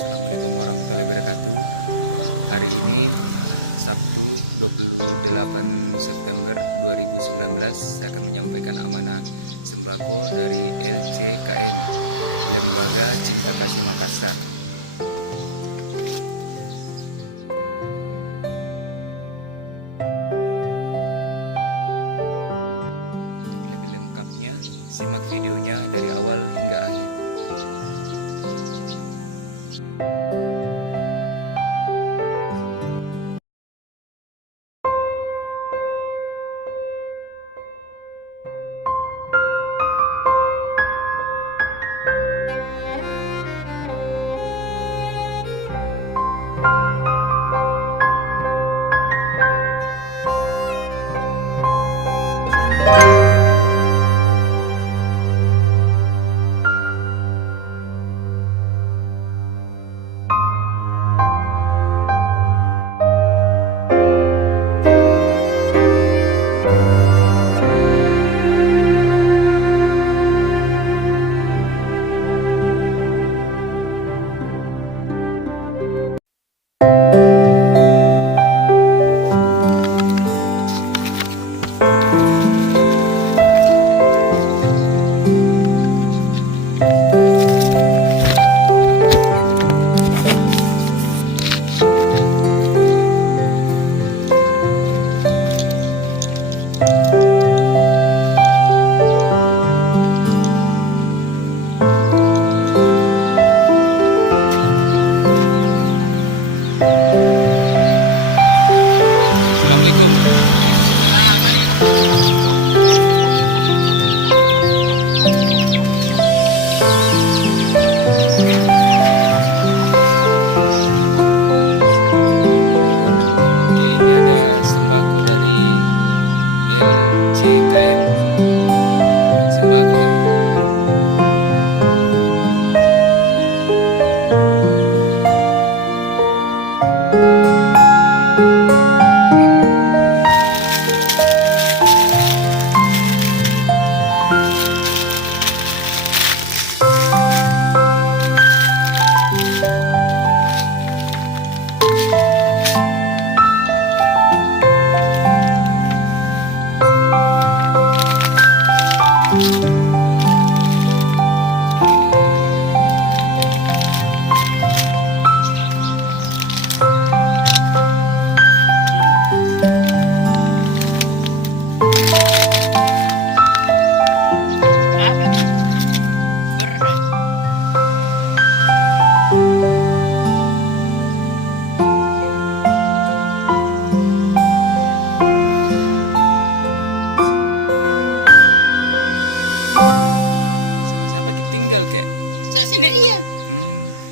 Assalamualaikum warahmatullahi wabarakatuh. Hari ini Sabtu 28 September 2019, saya akan menyampaikan amanah sembako dari LCKM Lembaga Cipta Kasih Makassar. Lebih lengkapnya, simak videonya dari awal hingga akhir.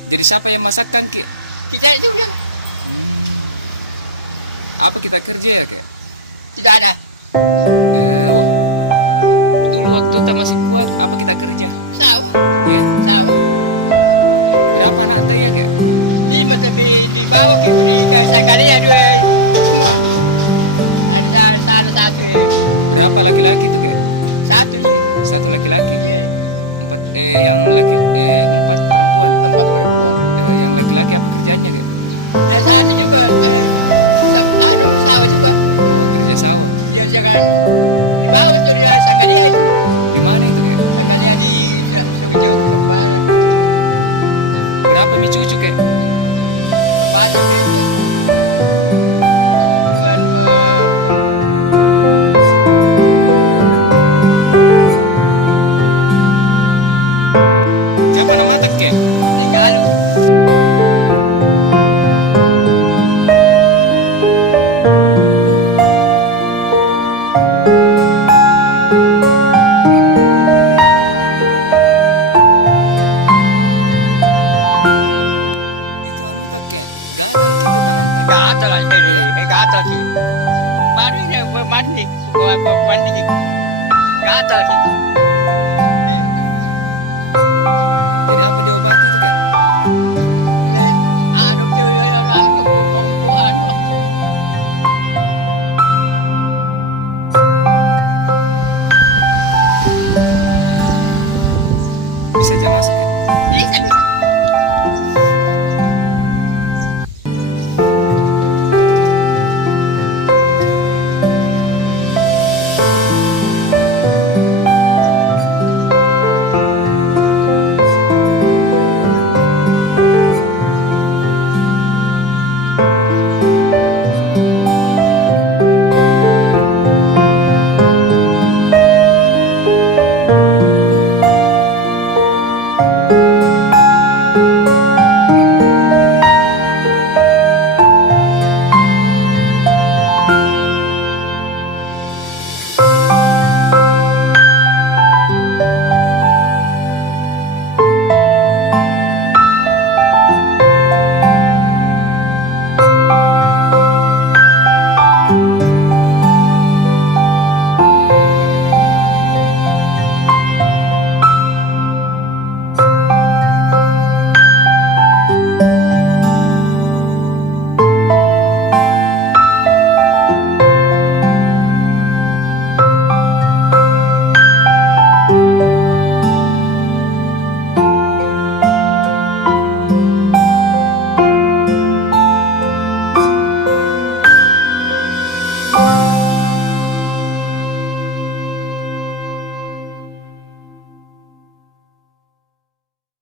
Jadi siapa yang masakkan, Ki? Kita juga. Apa kita kerja ya, Ki? Tidak ada. Dulu waktu kita masih kuat, apa kita kerja? Tahu. Ya. Tahu. Berapa nanti ya, Ki? Lima tapi di bawah di kasa kalian dua. Ada satu. Berapa laki-laki tuh, Ki? Satu. Satu laki-laki. Iya. Empat, yang laki, empat perempuan. Empat perempuan. Yang laki-laki apa kerjanya, Ki? Dan satu juga. Sawah juga. Kerja sawah. Dia jangan di bawah itu dia kalian. Di mana itu, Ki? Kalian di jauh depan. Berapa mi cucu, Ki? Banyak. Siapa nama matak, Ki? Tinggal. Itu anu kan, Ki? Gatal lah ini, gatal sih. Mandi ni, mandi. Mandi